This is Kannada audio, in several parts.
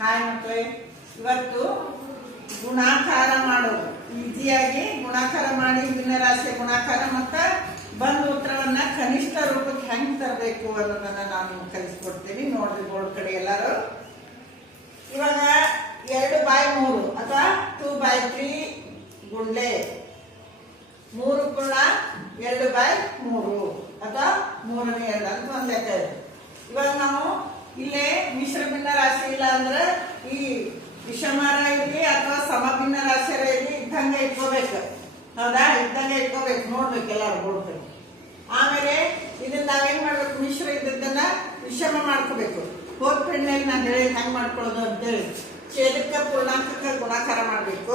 ಹಾಯ್ ಮಕ್ಕಳೇ, ಇವತ್ತು ಗುಣಾಕಾರ ಮಾಡೋದು ಈಸಿಯಾಗಿ ಗುಣಾಕಾರ ಮಾಡಿ ಭಿನ್ನರಾಶಿ ಗುಣಾಕಾರ ಮತ್ತ ಬಂದ ಉತ್ತರವನ್ನ ಕನಿಷ್ಠ ರೂಪಕ್ಕೆ ಹೆಂಗ್ ತರಬೇಕು ಅನ್ನೋದನ್ನ ನಾನು ಕಲಿಸ್ಕೊಡ್ತೀನಿ. ನೋಡ್ರಿ ಬೋರ್ಡ್ ಕಡೆ ಎಲ್ಲಾರು. ಇವಾಗ 2/3 ಅಥವಾ 2/3 ಗುಂಡ್ಲೆ 3 ಗುಣ 2/3 ಅಥವಾ 3/2 ಅಂತ ಒಂದ್ ಲೆಕ್ಕ ಇದೆ. ಇವಾಗ ನಾವು ಇಲ್ಲೇ ಮಿಶ್ರ ಭಿನ್ನ ರಾಶಿ ಇಲ್ಲ ಅಂದ್ರೆ ಈ ವಿಷಮಾರ ಇರಲಿ ಅಥವಾ ಸಮಭಿನ್ನ ರಾಶಿಯರ ಇರಲಿ ಇದ್ದಂಗ ಇಟ್ಕೋಬೇಕು. ಹೌದಾ? ಇದ್ದಂಗ ಇಟ್ಕೋಬೇಕು, ನೋಡ್ಬೇಕು ಎಲ್ಲಾರು ಬೋಡ್ಬೇಕು. ಆಮೇಲೆ ಇದನ್ನ ನಾವೇನ್ ಮಾಡ್ಬೇಕು, ಮಿಶ್ರ ಇದ್ದದ್ದನ್ನ ವಿಷಮ ಮಾಡ್ಕೋಬೇಕು. ಹೋದ್ ಪೆಣ್ಣಲ್ಲಿ ನಾನು ಹೇಳಿ ಹೆಂಗ್ ಮಾಡ್ಕೊಳ್ಳೋದು ಅಂತೇಳಿ ಛೇದಕ್ಕ ಪೂರ್ಣಾಂಕಕ್ಕೆ ಗುಣಾಕಾರ ಮಾಡ್ಬೇಕು.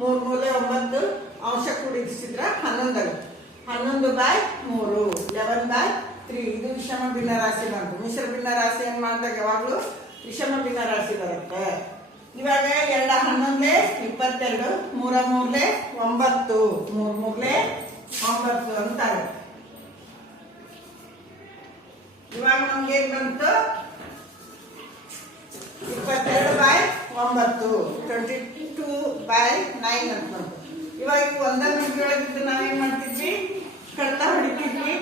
3 ಮೂಲೆ 9 ಅಂಶ ಕೂಡಿಸಿದ್ರ 11 ಆಗುತ್ತೆ. 11/3 11/3. ಇದು ವಿಷಮ ಭಿನ್ನ ರಾಶಿ ಬಂತು. ಮಿಶ್ರ ಭಿನ್ನ ರಾಶಿ ಏನ್ ಮಾಡಿದಾಗ ಯಾವಾಗ್ಲೂ ವಿಷಮ ಭಿನ್ನ ರಾಶಿ ಬರುತ್ತೆ. ಇವಾಗ 2 11 22 3 3 9 3 3 9 ಅಂತ ಆಗುತ್ತೆ. ಇವಾಗ ನಮ್ಗೆ ಏನ್ ಬಂತು, 22/9 22/9 ಅಂತ ಬಂತು. ಇವಾಗ ಒಂದೊಂದು ಮಿತಿಯೊಳಗಿದ್ದು ನಾವೇನ್ ಮಾಡ್ತಿದ್ವಿ, ಕಡ್ತ ಹೊಡಿತಿದ್ವಿ.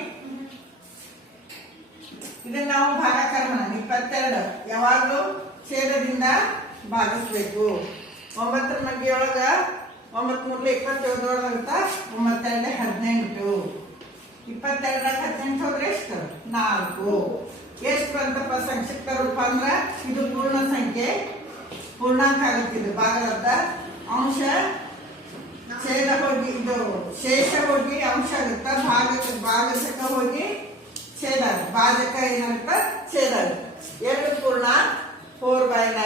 ಇದನ್ನ ನಾವು ಭಾಗಾಕಾರ ಮಾಡೋಣ. 22 ಯಾವಾಗ್ಲೂ ಛೇದದಿಂದ ಭಾಗಿಸ್ಬೇಕು. 9 ಮಗ್ಗಿಯೊಳಗ 9 3 27 ಅಂತ 9 2 18 22 18 ಹೋದ್ರೆ ಎಷ್ಟು 4. ಎಷ್ಟು ಬಂತಪ್ಪ ಸಂಕ್ಷಿಪ್ತ ರೂಪ ಅಂದ್ರೆ ಇದು ಪೂರ್ಣ ಸಂಖ್ಯೆ, ಪೂರ್ಣಾಂಕ ಆಗುತ್ತೆ. ಇದು ಭಾಗದ ಅಂಶ ಛೇದ ಹೋಗಿ ಇದು ಶೇಷ ಹೋಗಿ ಅಂಶ ಆಗುತ್ತ. ಭಾಗಶಕ ಹೋಗಿ ಛೇದ, ಭಾಜಕ ಏನಾಗುತ್ತ ಛೇದ. 2 ಪೂರ್ಣ 4/9.